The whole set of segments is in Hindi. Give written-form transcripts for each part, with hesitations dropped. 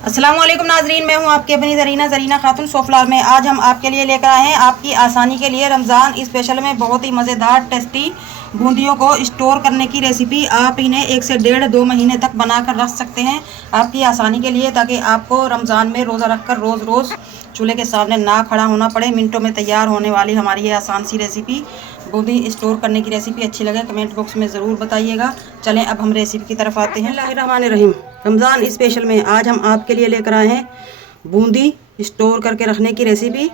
अस्सलाम वालेकुम नाजरीन, मैं हूं आपकी अपनी ज़रीना खातून सोफलार में। आज हम आपके लिए लेकर आए हैं आपकी आसानी के लिए रमज़ान स्पेशल में बहुत ही मज़ेदार टेस्टी बूंदियों को स्टोर करने की रेसिपी। आप इन्हें 1 से 1.5-2 महीने तक बनाकर रख सकते हैं आपकी आसानी के लिए, ताकि आपको रमज़ान में रोज़ा रखकर रोज़ रोज़ चूल्हे के सामने ना खड़ा होना पड़े। मिनटों में तैयार होने वाली हमारी ये आसान सी रेसिपी बूंदी स्टोर करने की रेसिपी अच्छी लगे कमेंट बॉक्स में ज़रूर बताइएगा। चलें अब हम रेसिपी की तरफ आते हैं। बिस्मिल्लाहिर्रहमानिर्रहीम। रमज़ान स्पेशल में आज हम आपके लिए लेकर आए हैं बूंदी स्टोर करके रखने की रेसिपी।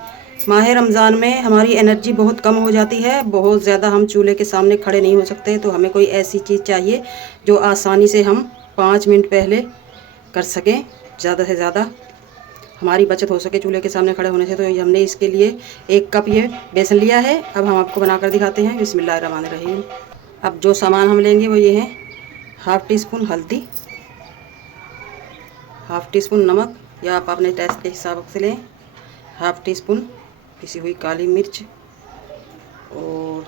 माह रमज़ान में हमारी एनर्जी बहुत कम हो जाती है, बहुत ज़्यादा हम चूल्हे के सामने खड़े नहीं हो सकते, तो हमें कोई ऐसी चीज़ चाहिए जो आसानी से हम 5 मिनट पहले कर सकें, ज़्यादा से ज़्यादा हमारी बचत हो सके चूल्हे के सामने खड़े होने से। तो हमने इसके लिए 1 कप ये बेसन लिया है। अब हम आपको बनाकर दिखाते हैं। बिस्मिल्लाहिर्रहमानिर्रहीम। अब जो सामान हम लेंगे वो ये है: ½ टी स्पून हल्दी, ½ टी स्पून नमक या आप अपने टेस्ट के हिसाब से लें, ½ टी स्पून पिसी हुई काली मिर्च और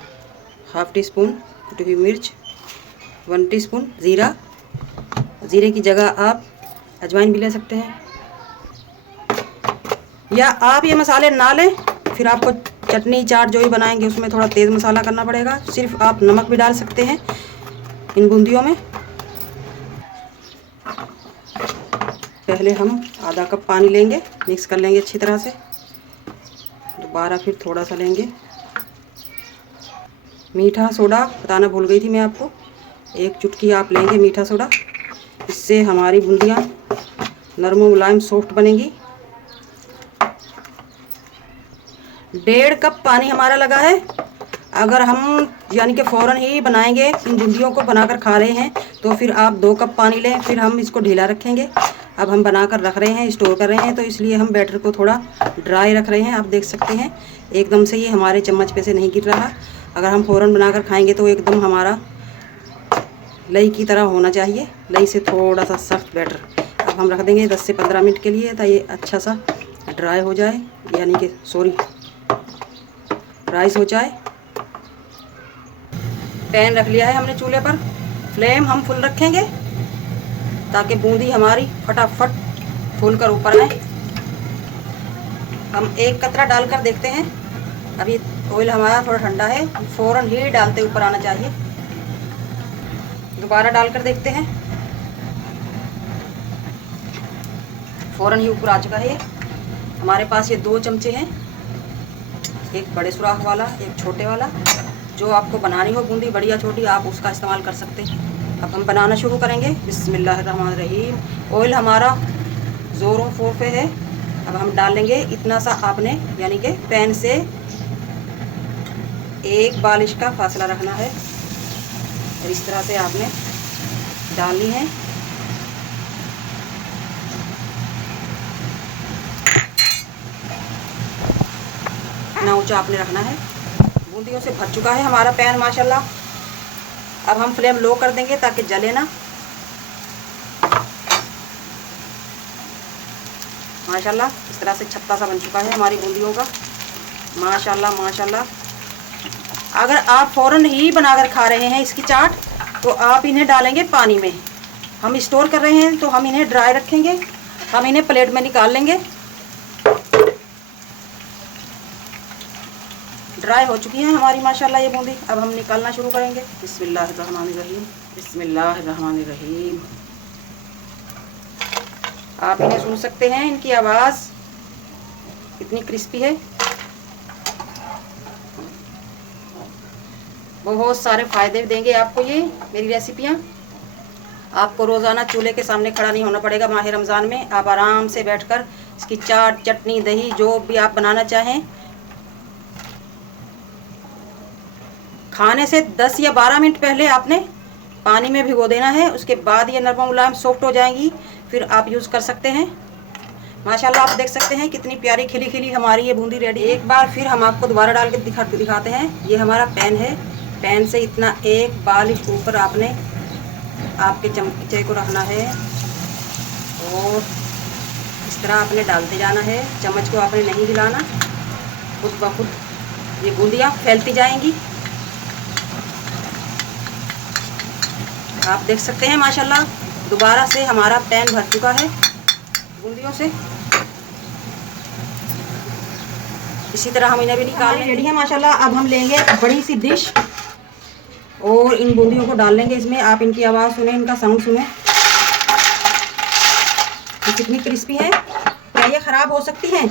½ टी स्पून कुटी हुई मिर्च, 1 टीस्पून ज़ीरा। ज़ीरे की जगह आप अजवाइन भी ले सकते हैं, या आप ये मसाले ना लें फिर आपको चटनी चाट जो भी बनाएंगे उसमें थोड़ा तेज़ मसाला करना पड़ेगा। सिर्फ आप नमक भी डाल सकते हैं इन बूंदियों में। पहले हम आधा कप पानी लेंगे, मिक्स कर लेंगे अच्छी तरह से। दोबारा फिर थोड़ा सा लेंगे। मीठा सोडा बताना भूल गई थी मैं आपको, 1 चुटकी आप लेंगे मीठा सोडा। इससे हमारी बूंदियाँ नरम मुलायम सॉफ्ट बनेंगी। 1.5 कप पानी हमारा लगा है। अगर हम यानी कि फ़ौरन ही बनाएंगे, इन बूंदियों को बनाकर खा रहे हैं, तो फिर आप 2 कप पानी लें, फिर हम इसको ढीला रखेंगे। अब हम बनाकर रख रहे हैं, स्टोर कर रहे हैं, तो इसलिए हम बैटर को थोड़ा ड्राई रख रहे हैं। आप देख सकते हैं एकदम से ये हमारे चम्मच पे से नहीं गिर रहा। अगर हम फ़ौरन बनाकर खाएंगे तो एकदम हमारा लई की तरह होना चाहिए, लई से थोड़ा सा सख्त बैटर। अब हम रख देंगे 10 से 15 मिनट के लिए, ताकि ये अच्छा सा ड्राई हो जाए, यानी कि राइस हो जाए। पैन रख लिया है हमने चूल्हे पर। फ्लेम हम फुल रखेंगे ताकि बूंदी हमारी फटाफट फूल कर ऊपर आए। हम 1 कतरा डालकर देखते हैं। अभी ऑयल हमारा थोड़ा ठंडा है, फ़ौरन ही डालते ऊपर आना चाहिए। दोबारा डालकर देखते हैं, फ़ौरन ही ऊपर आ चुका है। हमारे पास ये 2 चमचे हैं, एक बड़े सुराख वाला, एक छोटे वाला। जो आपको बनानी हो बूंदी बड़ी या छोटी, आप उसका इस्तेमाल कर सकते हैं। अब हम बनाना शुरू करेंगे। बिस्मिल्लाहिर्रहमानिर्रहीम। ऑयल हमारा ज़ोरों शोर पे है। अब हम डालेंगे इतना सा, आपने यानी कि पैन से 1 बालिश का फासला रखना है, और इस तरह से आपने डालनी है। इतना ऊंचा आपने रखना है। बूंदियों से भर चुका है हमारा पैन माशाल्लाह। अब हम फ्लेम लो कर देंगे ताकि जले ना। माशाल्लाह इस तरह से छत्ता सा बन चुका है हमारी बूंदियों का, माशाल्लाह माशाल्लाह। अगर आप फ़ौरन ही बनाकर खा रहे हैं इसकी चाट, तो आप इन्हें डालेंगे पानी में। हम स्टोर कर रहे हैं तो हम इन्हें ड्राई रखेंगे। हम इन्हें प्लेट में निकाल लेंगे। ड्राई हो चुकी है हमारी माशाल्लाह ये बूंदी। अब हम निकालना शुरू करेंगे। बिस्मिल्लाहिर्रहमानिर्रहीम, बिस्मिल्लाहिर्रहमानिर्रहीम। आप इन्हें सुन सकते हैं, इनकी आवाज़ कितनी क्रिस्पी है। बहुत सारे फ़ायदे देंगे आपको ये मेरी रेसिपियाँ। आपको रोज़ाना चूल्हे के सामने खड़ा नहीं होना पड़ेगा। माह रमज़ान में आप आराम से बैठकर इसकी चाट, चटनी, दही जो भी आप बनाना चाहें, खाने से 10 या 12 मिनट पहले आपने पानी में भिगो देना है। उसके बाद ये नरम मुलायम सॉफ्ट हो जाएंगी, फिर आप यूज़ कर सकते हैं। माशाल्लाह आप देख सकते हैं कितनी प्यारी खिली खिली हमारी ये बूंदी रेडी। एक बार फिर हम आपको दोबारा डाल के दिखाते हैं। ये हमारा पैन है, पैन से इतना 1 बालिश ऊपर आपने आपके चमचे को रखना है, और इस तरह आपने डालते जाना है। चम्मच को आपने नहीं हिलाना, खुद ब खुद ये बूंदियाँ फैलती जाएंगी। आप देख सकते हैं माशाल्लाह दोबारा से हमारा पैन भर चुका है। बूंदियों से। इसी तरह हम इन्हें भी निकाल लेंगे। रेडी है माशाल्लाह। अब हम लेंगे बड़ी सी डिश और इन बूंदियों को डाल लेंगे इसमें। आप इनकी आवाज़ सुने, इनका साउंड सुने, ये कितनी क्रिस्पी है। क्या ये ख़राब हो सकती हैं?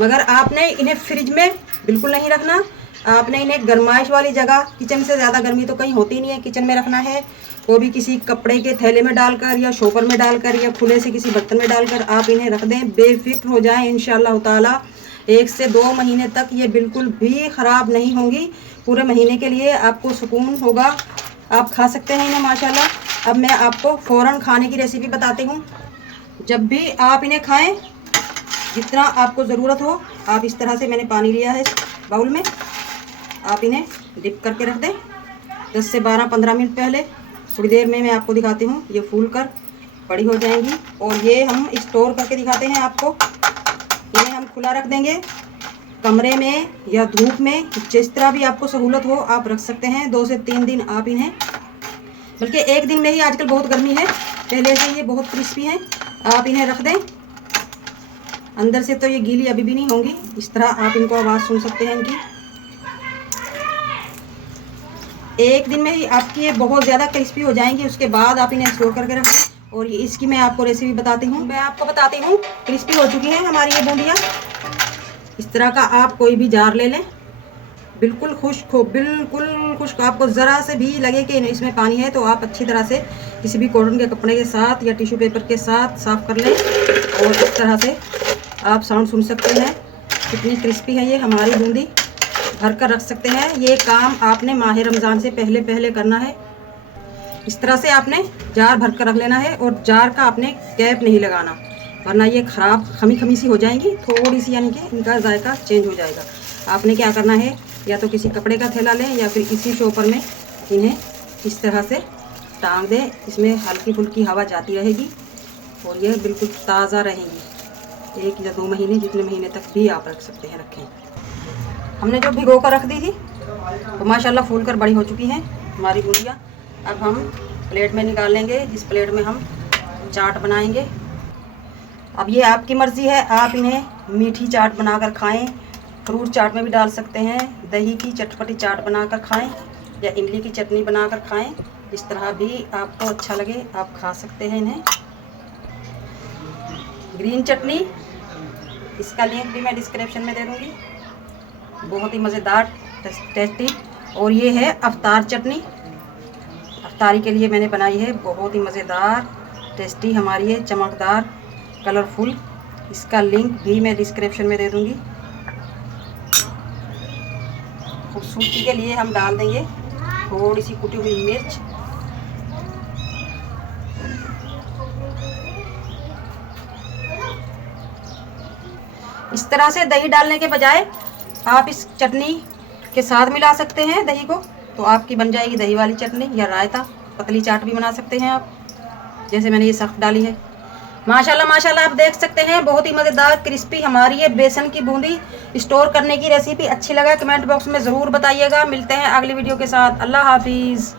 मगर आपने इन्हें फ्रिज में बिल्कुल नहीं रखना। आपने इन्हें गरमाइश वाली जगह, किचन से ज़्यादा गर्मी तो कहीं होती नहीं है, किचन में रखना है। वो भी किसी कपड़े के थैले में डालकर या शॉपर में डालकर या खुले से किसी बर्तन में डालकर आप इन्हें रख दें। बेफिक्र हो जाएं, इंशाअल्लाह ताला 1 से 2 महीने तक ये बिल्कुल भी ख़राब नहीं होंगी। पूरे महीने के लिए आपको सुकून होगा, आप खा सकते हैं इन्हें माशाल्लाह। अब मैं आपको फ़ौरन खाने की रेसिपी बताती हूँ। जब भी आप इन्हें खाएं, जितना आपको ज़रूरत हो, आप इस तरह से, मैंने पानी लिया है बाउल में, आप इन्हें डिप करके रख दें 10 से 12-15 मिनट पहले। थोड़ी देर में मैं आपको दिखाती हूँ, ये फूल कर बड़ी हो जाएंगी। और ये हम स्टोर करके दिखाते हैं आपको। इन्हें हम खुला रख देंगे कमरे में या धूप में, जिस तरह भी आपको सहूलत हो आप रख सकते हैं। 2 से 3 दिन आप इन्हें, बल्कि 1 दिन में ही, आजकल बहुत गर्मी है, पहले से ये बहुत क्रिस्पी हैं, आप इन्हें रख दें। अंदर से तो ये गीली अभी भी नहीं होंगी। इस तरह आप इनको आवाज़ सुन सकते हैं इनकी। 1 दिन में ही आपकी ये बहुत ज़्यादा क्रिस्पी हो जाएंगी। उसके बाद आप इन्हें स्टोर करके रख दें। और ये इसकी मैं आपको रेसिपी बताती हूँ। मैं आपको बताती हूँ, क्रिस्पी हो चुकी है हमारी ये बूंदियाँ। इस तरह का आप कोई भी जार ले लें, बिल्कुल खुश्क हो, बिल्कुल खुश्क। आपको ज़रा से भी लगे कि इसमें पानी है तो आप अच्छी तरह से किसी भी कॉटन के कपड़े के साथ या टिश्यू पेपर के साथ साफ़ कर लें। और इस तरह से आप साउंड सुन सकते हैं कितनी क्रिस्पी है ये हमारी बूंदी। भर कर रख सकते हैं। ये काम आपने माह रमज़ान से पहले पहले करना है। इस तरह से आपने जार भर कर रख लेना है और जार का आपने कैप नहीं लगाना, वरना ये ख़राब खमी खमी सी हो जाएंगी थोड़ी सी, यानी कि इनका जायका चेंज हो जाएगा। आपने क्या करना है, या तो किसी कपड़े का थैला लें या फिर इसी शॉपर में इन्हें इस तरह से टांग दें। इसमें हल्की फुल्की हवा जाती रहेगी और ये बिल्कुल ताज़ा रहेंगी। 1 या 2 महीने, जितने महीने तक भी आप रख सकते हैं, रखें। हमने जो भिगो कर रख दी थी तो माशाल्लाह फूल कर बड़ी हो चुकी हैं हमारी बूंदियाँ। अब हम प्लेट में निकाल लेंगे, जिस प्लेट में हम चाट बनाएंगे। अब ये आपकी मर्ज़ी है, आप इन्हें मीठी चाट बनाकर खाएं, फ्रूट चाट में भी डाल सकते हैं, दही की चटपटी चाट बनाकर खाएं या इमली की चटनी बनाकर खाएं। जिस तरह भी आपको अच्छा लगे आप खा सकते हैं इन्हें। ग्रीन चटनी, इसका लिंक भी मैं डिस्क्रिप्शन में दे दूँगी, बहुत ही मज़ेदार टेस्टी। और ये है अफ्तार चटनी, अफ्तारी के लिए मैंने बनाई है, बहुत ही मज़ेदार टेस्टी हमारी है, चमकदार, कलरफुल। इसका लिंक भी मैं डिस्क्रिप्शन में दे दूँगी। खूबसूरती के लिए हम डाल देंगे थोड़ी सी कुटी हुई मिर्च। इस तरह से दही डालने के बजाय आप इस चटनी के साथ मिला सकते हैं दही को, तो आपकी बन जाएगी दही वाली चटनी। या रायता, पतली चाट भी बना सकते हैं आप, जैसे मैंने ये सख्त डाली है। माशाल्लाह माशाल्लाह, आप देख सकते हैं बहुत ही मज़ेदार क्रिस्पी हमारी ये बेसन की बूंदी। स्टोर करने की रेसिपी अच्छी लगा कमेंट बॉक्स में ज़रूर बताइएगा। मिलते हैं अगली वीडियो के साथ। अल्लाह हाफिज़।